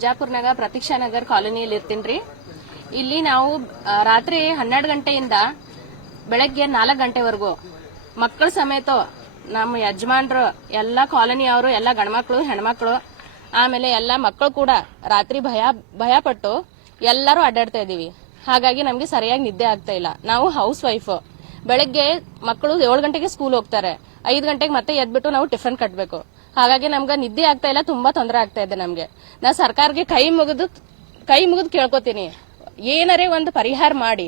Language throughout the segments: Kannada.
ಬಿಜಾಪುರ್ನಾಗ ಪ್ರತೀಕ್ಷಾ ನಗರ್ ಕಾಲೋನಿಯಲ್ಲಿ ಇರ್ತೀನಿ. ಇಲ್ಲಿ ನಾವು ರಾತ್ರಿ 12 ಗಂಟೆಯಿಂದ ಬೆಳಗ್ಗೆ 4 ಗಂಟೆವರೆಗೂ ಮಕ್ಕಳ ಸಮೇತ ನಮ್ಮ ಯಜಮಾನ್ರು ಎಲ್ಲ ಕಾಲೋನಿಯವರು ಎಲ್ಲ ಗಂಡ್ಮಕ್ಳು ಹೆಣ್ಮಕ್ಳು ಆಮೇಲೆ ಎಲ್ಲ ಮಕ್ಕಳು ಕೂಡ ರಾತ್ರಿ ಭಯ ಪಟ್ಟು ಎಲ್ಲರೂ ಅಡ್ಡಾಡ್ತಾ ಇದೀವಿ. ಹಾಗಾಗಿ ನಮ್ಗೆ ಸರಿಯಾಗಿ ನಿದ್ದೆ ಆಗ್ತಾ ಇಲ್ಲ. ನಾವು ಹೌಸ್ ವೈಫ್. ಬೆಳಗ್ಗೆ ಮಕ್ಕಳು 7 ಗಂಟೆಗೆ ಸ್ಕೂಲ್ ಹೋಗ್ತಾರೆ, 5 ಗಂಟೆಗೆ ಮತ್ತೆ ಎದ್ಬಿಟ್ಟು ನಾವು ಟಿಫನ್ ಕಟ್ಟಬೇಕು. ಹಾಗಾಗಿ ನಮ್ಗೆ ನಿದ್ದೆ ಆಗ್ತಾ ಇಲ್ಲ, ತುಂಬಾ ತೊಂದರೆ ಆಗ್ತಾ ಇದೆ ನಮ್ಗೆ. ನಾ ಸರ್ಕಾರಕ್ಕೆ ಕೈ ಮುಗಿದು ಕೇಳ್ಕೊತೀನಿ, ಏನಾರೇ ಒಂದು ಪರಿಹಾರ ಮಾಡಿ.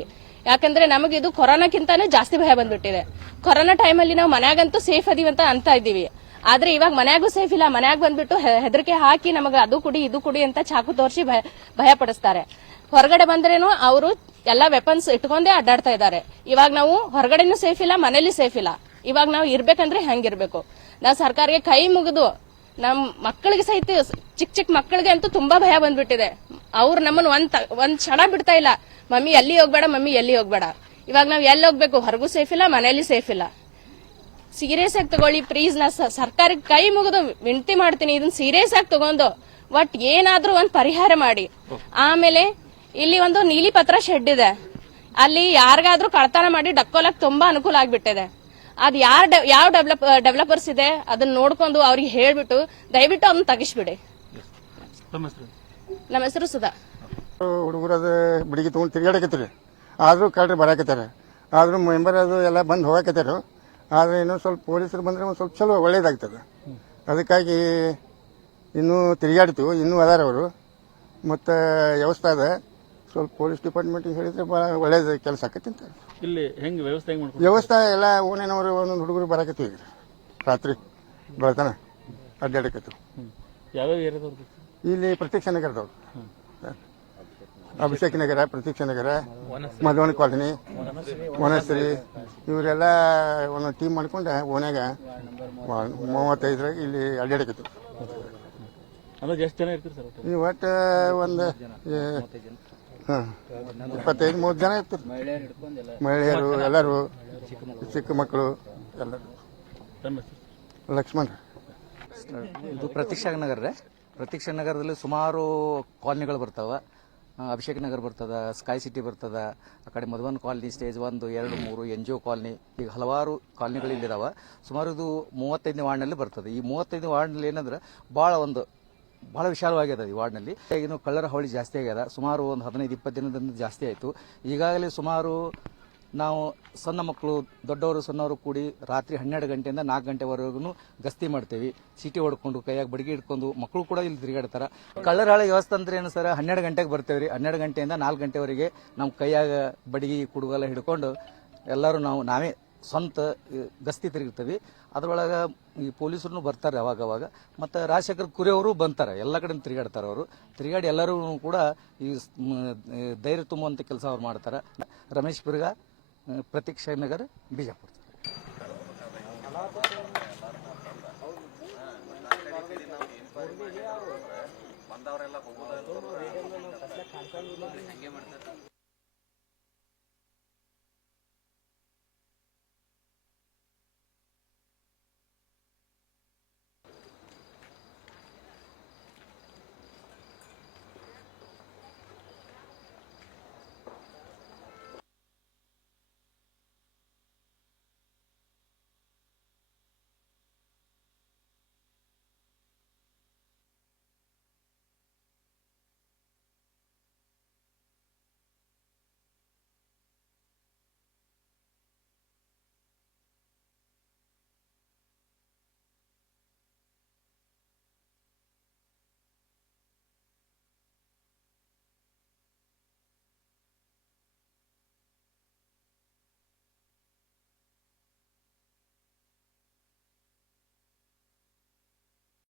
ಯಾಕಂದ್ರೆ ನಮಗೆ ಇದು ಕೊರೋನಾಕ್ಕಿಂತಾನೆ ಜಾಸ್ತಿ ಭಯ ಬಂದ್ಬಿಟ್ಟಿದೆ. ಕೊರೋನಾ ಟೈಮಲ್ಲಿ ನಾವು ಮನ್ಯಾಗಂತೂ ಸೇಫ್ ಅದೀವಿ ಅಂತ ಇದ್ದೀವಿ. ಆದ್ರೆ ಇವಾಗ ಮನ್ಯಾಗೂ ಸೇಫ್ ಇಲ್ಲ. ಮನ್ಯಾಗ ಬಂದ್ಬಿಟ್ಟು ಹೆದರಿಕೆ ಹಾಕಿ ನಮಗೆ ಅದು ಕುಡಿ ಇದು ಕುಡಿ ಅಂತ ಚಾಕು ತೋರಿಸಿ ಭಯ ಪಡಿಸ್ತಾರೆ. ಹೊರಗಡೆ ಬಂದ್ರೇನು ಅವರು ಎಲ್ಲಾ ವೆಪನ್ಸ್ ಇಟ್ಕೊಂಡೇ ಅಡ್ಡಾಡ್ತಾ ಇದ್ದಾರೆ. ಇವಾಗ ನಾವು ಹೊರಗಡೆನೂ ಸೇಫ್ ಇಲ್ಲ, ಮನೇಲಿ ಸೇಫ್ ಇಲ್ಲ. ಇವಾಗ ನಾವು ಇರ್ಬೇಕಂದ್ರೆ ಹೆಂಗಿರ್ಬೇಕು? ನಾವು ಸರ್ಕಾರಕ್ಕೆ ಕೈ ಮುಗಿದು ನಮ್ ಮಕ್ಕಳಿಗೆ ಸಹಿತ ಚಿಕ್ಕ ಮಕ್ಕಳಿಗೆ ಅಂತೂ ತುಂಬಾ ಭಯ ಬಂದ್ಬಿಟ್ಟಿದೆ. ಅವ್ರು ನಮ್ಮನ್ನ ಒಂದ್ ಕ್ಷಣ ಬಿಡ್ತಾ ಇಲ್ಲ. ಮಮ್ಮಿ ಎಲ್ಲಿ ಹೋಗ್ಬೇಡ, ಮಮ್ಮಿ ಎಲ್ಲಿ ಹೋಗ್ಬೇಡ. ಇವಾಗ ನಾವ್ ಎಲ್ಲಿ ಹೋಗ್ಬೇಕು? ಹೊರಗೂ ಸೇಫ್ ಇಲ್ಲ, ಮನೇಲಿ ಸೇಫ್ ಇಲ್ಲ. ಸೀರಿಯಸ್ ಆಗಿ ತಗೊಳ್ಳಿ ಪ್ಲೀಸ್. ನಾ ಸರ್ಕಾರಕ್ಕೆ ಕೈ ಮುಗಿದು ವಿನಂತಿ ಮಾಡ್ತೀನಿ, ಇದನ್ನ ಸೀರಿಯಸ್ ಆಗಿ ತಗೊಂಡು ಒಟ್ ಏನಾದ್ರೂ ಒಂದ್ ಪರಿಹಾರ ಮಾಡಿ. ಆಮೇಲೆ ಇಲ್ಲಿ ಒಂದು ನೀಲಿ ಪತ್ರ ಶೆಡ್ ಇದೆ, ಅಲ್ಲಿ ಯಾರಿಗಾದ್ರೂ ಕಳ್ತನ ಮಾಡಿ ಡಕ್ಕೋಲಕ್ ತುಂಬಾ ಅನುಕೂಲ ಆಗ್ಬಿಟ್ಟಿದೆ. ಅದ್ ಯಾವ ಡೆವಲಪರ್ಸ್ ಇದೆ ಅದನ್ನ ನೋಡ್ಕೊಂಡು ಅವ್ರಿಗೆ ಹೇಳ್ಬಿಟ್ಟು ದಯವಿಟ್ಟು ಅದನ್ನ ತಗಿಸ್ಬಿಡಿ. ನಮ್ಮ ಹೆಸರು ಸುಧಾ. ಹುಡುಗರದ ಬಿಡಿಗೆ ತಗೊಂಡು ತಿರ್ಗಾಡಕತ್ತೀರಿ, ಆದ್ರೂ ಕಳ್ರಿ ಬರಾಕತ್ತಾರೆ. ಆದ್ರೂ ಮೆಂಬರ್ ಅದು ಎಲ್ಲ ಬಂದು ಹೋಗಾಕತ್ತಾರ. ಆದ್ರೆ ಇನ್ನೂ ಸ್ವಲ್ಪ ಪೊಲೀಸರು ಬಂದ್ರೆ ಒಂದು ಸ್ವಲ್ಪ ಚಲೋ ಒಳ್ಳೇದಾಗ್ತದೆ. ಅದಕ್ಕಾಗಿ ಇನ್ನೂ ತಿರುಗಾಡ್ತೀವಿ, ಇನ್ನೂ ಅದಾರ ಅವರು. ಮತ್ತು ವ್ಯವಸ್ಥೆ ಅದ, ಸ್ವಲ್ಪ ಪೊಲೀಸ್ ಡಿಪಾರ್ಟ್ಮೆಂಟಿಗೆ ಹೇಳಿದ್ರೆ ಭಾಳ ಒಳ್ಳೇದು ಕೆಲಸ ಆಕತಿ ಅಂತ. ಇಲ್ಲಿ ಹೆಂಗೆ ವ್ಯವಸ್ಥೆ ಎಲ್ಲ ಓನೇನವರು ಒಂದೊಂದು ಹುಡುಗರು ಬರಾಕತ್ತೀವಿ ಈಗ ರಾತ್ರಿ ಬೆಳತನ ಅಡ್ಡಾಡಕತ್ತೀವಿ. ಯಾವ್ಯಾವ ಏರಿಯಾದವ್ರು? ಇಲ್ಲಿ ಪ್ರತೀಕ್ಷಾ ನಗರದವ್ರು, ಅಭಿಷೇಕ್ ನಗರ, ಪ್ರತೀಕ್ಷಾ ನಗರ, ಮಧುವಣಿ ಕಾಲೋನಿ, ವನಶ್ರೀ, ಇವರೆಲ್ಲ ಒಂದೊಂದು ಟೀಮ್ ಮಾಡ್ಕೊಂಡು ಓನ್ಯಾಗ 35 ಇಲ್ಲಿ ಅಡ್ಡಾಡಕತ್ತೀವಿ. ಎಷ್ಟು ಜನ ಇರ್ತೀರಿ ಸರ್? ಈ ಒಟ್ಟು ಒಂದು 25-30 ಜನ ಇರ್ತಾರೆ. ಮಹಿಳೆಯರು ಎಲ್ಲರೂ, ಚಿಕ್ಕ ಮಕ್ಕಳು ಎಲ್ಲರೂ. ಲಕ್ಷ್ಮಣ್. ಇದು ಪ್ರತೀಕ್ಷಾ ನಗರ ರೀ. ಪ್ರತೀಕ್ಷಾ ನಗರದಲ್ಲಿ ಸುಮಾರು ಕಾಲನಿಗಳು ಬರ್ತಾವ. ಅಭಿಷೇಕ್ ನಗರ್ ಬರ್ತದ, ಸ್ಕೈ ಸಿಟಿ ಬರ್ತದ, ಆ ಕಡೆ Madhuvan colony, stage 1, 2, 3, NGO colony, ಈಗ ಹಲವಾರು ಕಾಲನಿಗಳು ಇಲ್ಲಿದಾವ. ಸುಮಾರು ಇದು 35ನೇ ವಾರ್ಡ್ನಲ್ಲಿ ಬರ್ತದೆ. ಈ 35ನೇ ವಾರ್ಡ್ನಲ್ಲಿ ಏನಂದ್ರೆ ಬಹಳ ವಿಶಾಲವಾಗಿದೆ ಈ ವಾರ್ಡ್ನಲ್ಲಿ. ಇನ್ನು ಕಳ್ಳರ ಹಾವಳಿ ಜಾಸ್ತಿ ಆಗ್ಯದ. ಸುಮಾರು ಒಂದು 15-20 ದಿನದಿಂದ ಜಾಸ್ತಿ ಆಯಿತು. ಈಗಾಗಲೇ ಸುಮಾರು ನಾವು ಸಣ್ಣ ಮಕ್ಕಳು, ದೊಡ್ಡವರು, ಸಣ್ಣವರು ಕೂಡಿ ರಾತ್ರಿ 12 ಗಂಟೆಯಿಂದ 4 ಗಂಟೆವರೆಗೂ ಗಸ್ತಿ ಮಾಡ್ತೇವೆ. ಚೀಟಿ ಹೊಡ್ಕೊಂಡು ಕೈಯಾಗ ಬಡಿಗೆ ಇಟ್ಕೊಂಡು ಮಕ್ಕಳು ಕೂಡ ಇಲ್ಲಿ ತಿರುಗಾಡ್ತಾರೆ. ಕಳ್ಳರ ಹಾಳಿ ವ್ಯವಸ್ಥೆ ಅಂದ್ರೆ ಏನು ಸರ್? 12 ಗಂಟೆಗೆ ಬರ್ತೇವೆ ರೀ. 12 ಗಂಟೆಯಿಂದ 4 ಗಂಟೆವರೆಗೆ ನಮ್ಮ ಕೈಯಾಗ ಬಡಿಗೆ ಕುಡುಗಲ್ಲ ಹಿಡ್ಕೊಂಡು ಎಲ್ಲರೂ ನಾವೇ ಸ್ವಂತ ಗಸ್ತಿ ತಿರುಗಿರ್ತೀವಿ. ಅದರೊಳಗೆ ಈ ಪೊಲೀಸರು ಬರ್ತಾರೆ ಅವಾಗ. ಮತ್ತು ರಾಜಶೇಖರ್ ಕುರಿಯವರು ಬಂತಾರೆ, ಎಲ್ಲ ಕಡೆ ತಿರುಗಾಡ್ತಾರೆ. ಅವರು ತಿರುಗಾಡಿ ಎಲ್ಲರೂ ಕೂಡ ಈ ಧೈರ್ಯ ತುಂಬುವಂಥ ಕೆಲಸ ಅವ್ರು ಮಾಡ್ತಾರೆ. ರಮೇಶ್ ಬಿರ್ಗ, ಪ್ರತೀಕ್ಷಾ ನಗರ, ಬಿಜಾಪುರ.